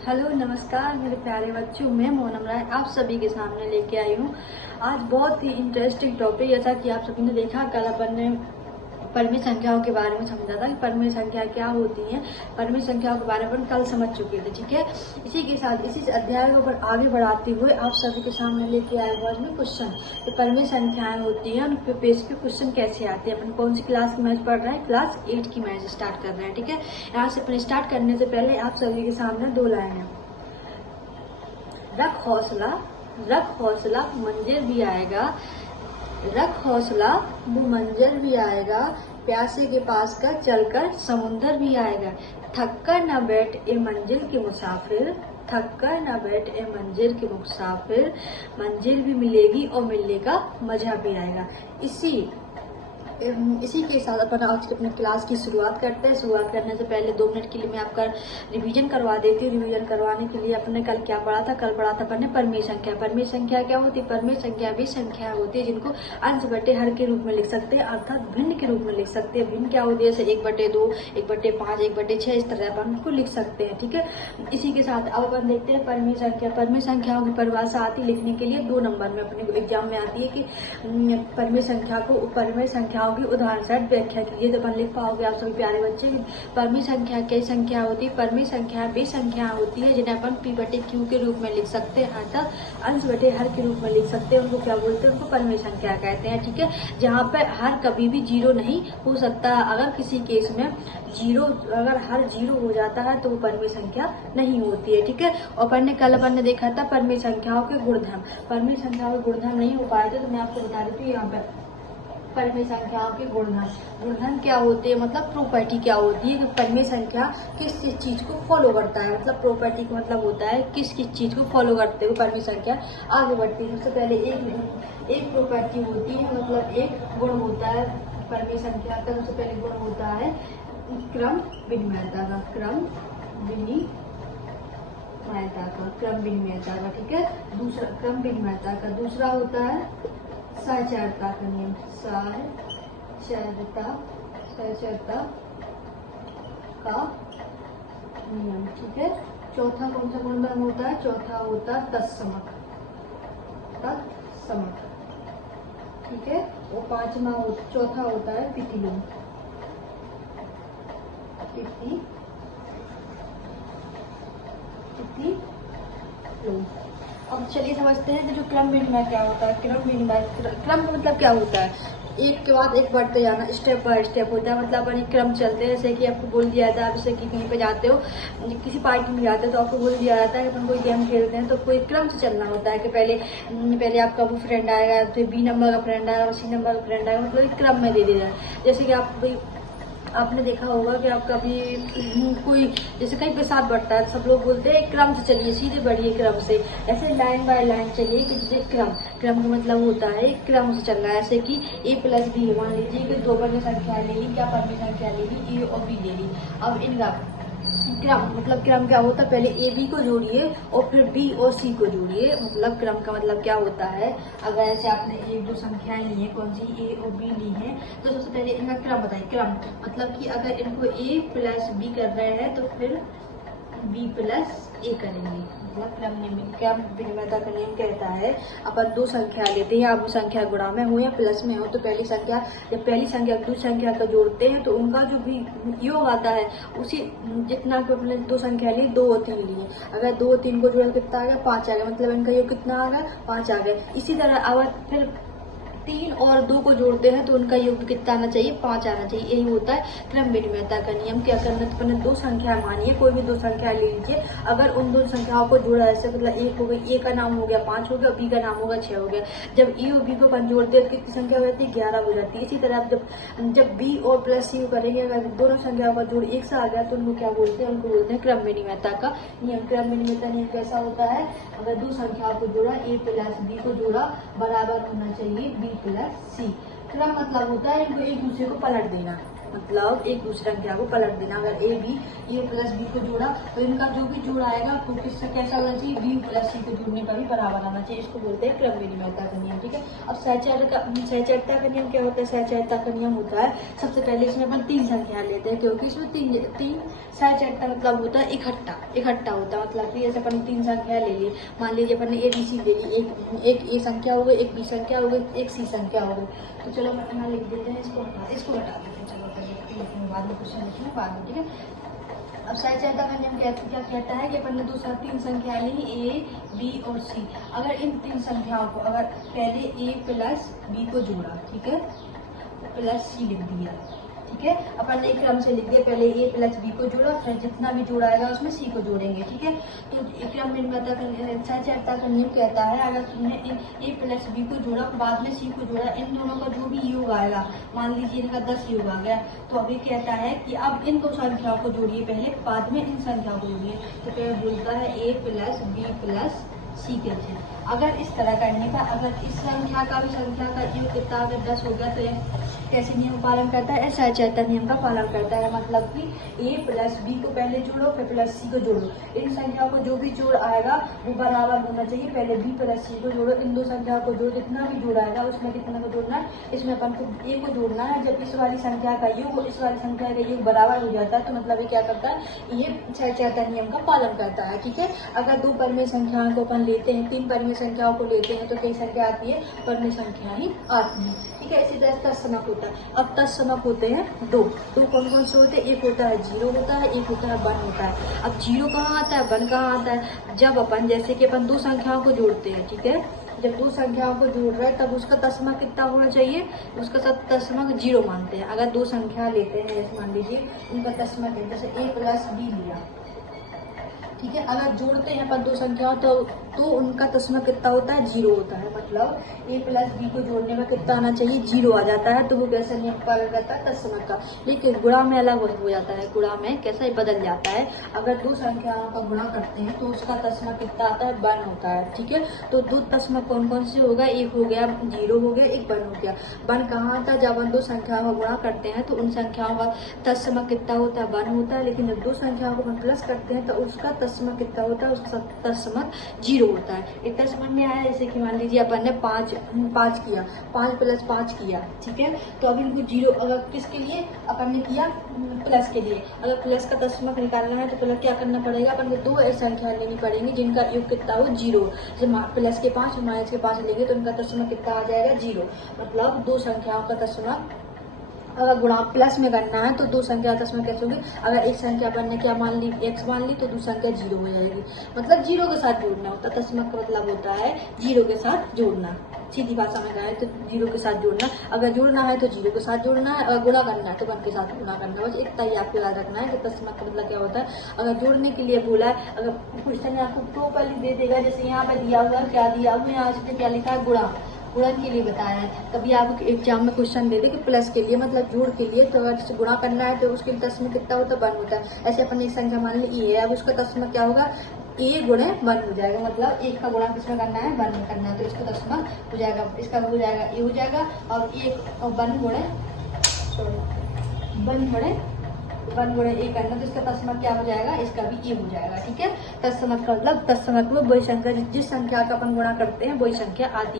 Hello नमस्कार मेरे प्यारे बच्चों, मैं मोनम राय आप सभी के सामने लेके आई हूँ। आज बहुत ही इंटरेस्टिंग टॉपिक, जैसा कि आप सभी ने देखा, कल अपन ने परिमेय संख्याओं के बारे में समझा था कि परिमेय संख्या क्या होती है। परिमेय संख्याओं के बारे में अपन कल समझ चुके थे, ठीक है। इसी के साथ इसी अध्याय को आगे बढ़ाते हुए आप सभी के सामने लेके आए हुए में क्वेश्चन, कि परिमेय संख्याएं होती हैं, उनके बेस पे क्वेश्चन कैसे आते हैं। अपन कौन सी क्लास की मैथ पढ़ रहे हैं? क्लास 8 की मैथ स्टार्ट कर रहे हैं, ठीक है। यहाँ से अपन स्टार्ट करने से पहले आप सभी के सामने दो लाइन है। रख हौसला मंजर भी आएगा, रख हौसला वो मंजर भी आएगा, प्यासे के पास का चलकर समुंदर भी आएगा। थक कर न बैठ ए मंजिल के मुसाफिर, थक कर न बैठ ए मंजिल के मुसाफिर, मंजिल भी मिलेगी और मिलने का मजा भी आएगा। इसी के साथ अपन आज की अपनी क्लास की शुरुआत करते हैं। शुरुआत करने से पहले 2 मिनट के लिए मैं आपका रिवीजन करवा देती हूँ। रिवीजन करवाने के लिए अपने कल क्या पढ़ा था? कल पढ़ा था अपन ने परिमेय संख्या। परिमेय संख्या क्या होती है? परिमेय संख्या भी संख्या होती है जिनको अंश बटे हर के रूप में लिख सकते हैं, अर्थात भिन्न के रूप में लिख सकते हैं। भिन्न क्या होती है? जैसे 1/2, 1/5, 1/6, इस तरह अपन उनको लिख सकते हैं, ठीक है। इसी के साथ अब अपन देखते हैं परिमेय संख्या। परिमेय संख्याओं की परिभाषा आती लिखने के लिए 2 नंबर में अपने एग्जाम में आती है कि परिमेय संख्या को परिमेय संख्याओं की उदाहरण सहित व्याख्या कीजिए। तो अपन लिख पाओगे आप सभी प्यारे बच्चे। परिमेय संख्या कई संख्या होती है। परिमेय संख्या वे संख्या होती है जिन्हें अपन p/q के रूप में लिख सकते हैं, अर्थात अंश बटे हर के रूप में लिख सकते हैं। उनको क्या बोलते हैं? उनको परिमेय संख्या कहते हैं, ठीक है। जहाँ पे हर कभी भी 0 नहीं हो सकता। अगर किसी केस में अगर हर 0 हो जाता है तो वो परिमेय संख्या नहीं होती है, ठीक है। और अपन ने देखा था परिमेय संख्याओं के गुणधर्म। परिमेय संख्याओं के गुणधर्म नहीं हो पाए थे तो मैं आपको बता देती हूँ। यहाँ पे परिमेय संख्याओं के गुणधर्म क्या होते हैं, मतलब प्रॉपर्टी क्या होती है कि परिमेय संख्या किस चीज को फॉलो करता है। मतलब प्रॉपर्टी का मतलब होता है किस चीज को फॉलो करते हुए परिमेय संख्या आगे बढ़ती है। सबसे पहले एक प्रॉपर्टी होती है, मतलब एक गुण होता है परिमेय संख्या का। सबसे पहले गुण होता है क्रम विनिमयता का, क्रम विनिमयता का, ठीक है। दूसरा क्रम विनिमयता का। दूसरा होता है सहचरता का नियम, सहचरता का नियम, ठीक है। चौथा कौन सा गुणधर्म होता है? चौथा होता है तत्समक, ठीक है। और चौथा होता है प्रतिलोम। अब चलिए समझते हैं कि जो क्रम विनिमय क्या होता है। क्रम का मतलब क्या होता है? एक के बाद एक बढ़ते जाना, स्टेप बाय स्टेप होता है। मतलब अपन क्रम चलते हैं। जैसे कि आपको बोल दिया जाता है, जैसे कि कहीं पे जाते हो, किसी पार्टी में जाते हो तो आपको बोल दिया जाता है कि अपन कोई गेम खेलते हैं तो कोई क्रम से चलना होता है कि पहले आपका वो फ्रेंड आएगा, फिर B नंबर का फ्रेंड आएगा, C नंबर का फ्रेंड आएगा, मतलब क्रम में दे दिया जाए। जैसे कि आपने देखा होगा कि आप कभी कोई जैसे कहीं पेशाब बढ़ता है, सब लोग बोलते हैं क्रम से चलिए, सीधे बढ़िए क्रम से, ऐसे लाइन बाय लाइन चलिए। कि जैसे क्रम का मतलब होता है क्रम से चल रहा है। जैसे कि A+B, मान लीजिए कि 2 परिमेय संख्या ले ली, क्या परिमेय संख्या ले ली? A और B ले ली। अब इनका क्रम क्या होता है? पहले AB को जोड़िए और फिर B और C को जोड़िए। मतलब क्रम का मतलब क्या होता है? अगर ऐसे आपने 1-2 संख्याएं ली है, कौन सी A और B ली है, तो सबसे पहले इनका क्रम बताइए। क्रम मतलब कि अगर इनको A+B कर रहे हैं तो फिर B+A करेंगे। मतलब क्रम विनिमयता का नियम कहता है अपन 2 संख्या लेते हैं, आप संख्या गुणा में हो या प्लस में हो, तो पहली संख्या जब पहली संख्या दूसरी संख्या को जोड़ते हैं तो उनका जो भी योग आता है उसी जितना को अपने 2 संख्या ली, 2 और 3 लिए, अगर 2 और 3 को जोड़ा कितना आ गया? 5 आ गया। मतलब इनका योग कितना आ गया? 5 आ गया। इसी तरह अगर फिर 3 और 2 को जोड़ते हैं तो उनका योग कितना आना चाहिए? 5 आना चाहिए। यही होता है क्रम विनिमयता का नियम। क्या करना है? तो 2 संख्या मानिए, कोई भी 2 संख्या ले लीजिए। अगर उन 2 संख्याओं को जोड़ा, ऐसे मतलब एक हो गई, A का नाम हो गया 5 हो गया, B का नाम होगा 6 हो गया। जब E और B को अपन जोड़ते हैं तो कितनी संख्या हो जाती है? 11 हो जाती है। इसी तरह जब B और प्लस C करेंगे, अगर दोनों संख्याओं का जोड़ 1 से आ गया तो उनको क्या बोलते हैं? उनको बोलते हैं क्रम विनिमयता का नियम। क्रम विनिमयता नियम कैसा होता है? अगर 2 संख्याओं को जोड़ा, A+B को जोड़ा, बराबर होना चाहिए B+C। क्रम मतलब होता है इनको एक दूसरे को पलट देना। मतलब एक दूसरी संख्या को पलट देना। अगर ए प्लस बी को जोड़ा तो इनका जो भी जोड़ आएगा तो किससे कैसा होना चाहिए, बी प्लस सी को जोड़ने का भी बराबर आना चाहिए। इसको बोलते हैं क्रम विनिमयता का नियम। ठीक है, अब सहचर्यता का नियम क्या होता है? सहचर्यता का नियम होता है, सबसे पहले इसमें अपन 3 संख्या लेते हैं, क्योंकि इसमें तीन सहचर्यता मतलब होता है इकट्ठा होता है। मतलब कि जैसे अपन 3 संख्या ले ली, मान लीजिए अपन ने ए बी सी ले ली, एक ए संख्या हो गई, एक बी संख्या हो गई, एक सी संख्या हो गई। तो चलो अपन यहाँ लिख देते हैं, इसको हटा देते हैं। चलो बाद में क्वेश्चन लिखेंगे बाद में। ठीक है, अब सहचर्यता का नियम क्या कहता है कि अपन ने 3 संख्या ली, ए बी और सी। अगर इन 3 संख्याओं को अगर पहले ए प्लस बी को जोड़ा, ठीक है, प्लस सी लिख दिया, ठीक है, अपन एक क्रम से लिख दिया, पहले ए प्लस बी को जोड़ा, फिर जितना भी जोड़ा आएगा उसमें सी को जोड़ेंगे। ठीक है, तो क्रम विनिमयता का सहचर्यता का नियम कहता है अगर तुमने ए प्लस बी को जोड़ा बाद में सी को जोड़ा, इन दोनों का जो भी योग आएगा, मान लीजिए इनका 10 योग आ गया, तो अभी कहता है कि अब इन 2 संख्याओं को जोड़िए पहले, बाद में इन संख्याओं को जोड़िए। तो क्या बोलता है, ए प्लस बी प्लस सी के थे। अगर इस तरह करने का, अगर इस संख्या का भी संख्या का योग कितना अगर 10 हो गया, तो कैसे नियम पालन करता है? सहचर्यता नियम का पालन करता है। मतलब कि ए प्लस बी को पहले जोड़ो, फिर प्लस सी को जोड़ो, इन संख्याओं को जो भी जोड़ आएगा वो बराबर होना चाहिए। पहले बी प्लस सी को जोड़ो, इन 2 संख्याओं को जोड़ो, जितना भी जोड़ आएगा उसमें कितना को जोड़ना है, इसमें अपन को ए को जोड़ना है। जब इस वाली संख्या का योग इस वाली संख्या का योग बराबर हो जाता है, तो मतलब ये क्या करता है, ये सहचर्यता नियम का पालन करता है। ठीक है, अगर 2 परिमेय संख्याओं को अपन लेते हैं, 3 परिमेय संख्याओं को लेते हैं, तो कई संख्या आती है, परिमेय संख्या ही आती है। ठीक है, इसी तरह तत्समक होता है। अब तत्समक होते हैं 2 कौन से होते हैं? एक होता है 0 होता है, एक होता है 1 होता है। अब 0 कहाँ आता है, 1 कहाँ आता है? जब अपन जैसे कि अपन 2 संख्याओं को जोड़ते हैं, ठीक है, जब 2 संख्याओं को जोड़ रहे हैं तब उसका तत्समक कितना होना चाहिए? उसका तत्समक 0 मानते हैं। अगर 2 संख्या लेते हैं, जैसे मान लीजिए उनका तत्समक है, जैसे ए प्लस बी लिया, ठीक है, अगर जोड़ते हैं अपन 2 संख्याओं तो उनका तत्समक कितना होता है? 0 होता है। मतलब ए प्लस बी को जोड़ने में कितना आना चाहिए? 0 आ जाता है। तो वो कैसे नियम पालन करता है? तत्समक का। लेकिन गुणा में अलग हो जाता है, गुणा में कैसे बदल जाता है। अगर 2 संख्याओं का गुणा करते हैं तो उसका तत्समक कितना आता है? 1 होता है। ठीक है, तो 2 तत्समक कौन से होगा? एक हो गया 0 हो गया, एक 1 हो गया। 1 कहाँ आता है? जब हम 2 संख्याओं का गुणा करते हैं तो उन संख्याओं का तत्समक कितना होता है? 1 होता है। लेकिन जब 2 संख्याओं को हम प्लस करते हैं तो उसका तत्समक कितना होता है? उसका तत्समक 0 होता है। इतना समझ में आया? जैसे कि मान लीजिए अपन ने 5 किया, 5 प्लस 5 किया, ठीक है, तो अभी इनको 0 अगर किसके लिए अपन ने किया? प्लस के लिए। अगर प्लस का तत्समक निकालना है तो पहले क्या करना पड़ेगा? अपन को 2 ऐसी संख्या लेनी पड़ेंगी जिनका योग कितना हो? 0। जैसे प्लस के 5 और माइनस के 5 लेंगे तो उनका तत्समक कितना आ जाएगा? 0। मतलब 2 संख्याओं का तत्समक अगर गुणा प्लस में करना है तो 2 संख्या तत्समक कैसे होगी? अगर एक संख्या अपन ने क्या मान ली? x मान ली, तो दूसरी संख्या 0 हो जाएगी। मतलब 0 के साथ जोड़ना होता है। तत्समक का मतलब होता है 0 के साथ जोड़ना। सीधी भाषा में कहा तो 0 के साथ जोड़ना। अगर जोड़ना है तो 0 के साथ जोड़ना है, अगर गुणा करना है तो 1 के साथ गुणा करना है। बस इतना ही आपको याद रखना है कि तत्समक का मतलब क्या होता है। अगर जोड़ने के लिए बोला है, अगर क्वेश्चन आपको प्रॉपर्ली दे देगा, जैसे यहाँ पे दिया हुआ क्या दिया हुआ, यहाँ से क्या लिखा है? गुणन के लिए बताया है। कभी आपको एग्जाम में क्वेश्चन दे दे कि प्लस के लिए मतलब जोड़ के लिए, तो अगर गुणा करना है तो उसके तत्समक कितना होता है? 1 होता है। ऐसे अपन एक संख्या मान ली ए है, अब उसका तत्समक क्या होगा? ए गुणे 1 हो जाएगा। मतलब 1 का गुणा किसमें करना है? 1 में करना है, तो इसका तत्समक हो जाएगा, इसका हो जाएगा ए हो जाएगा, और 1 गुणे 1 गुणे ए करना, तो इसका तत्समक क्या हो जाएगा? इसका भी ए हो जाएगा। ठीक है, तत्समक का मतलब तत्समक में वही संख्या, जिस संख्या का अपन गुणा करते हैं वही संख्या आती है।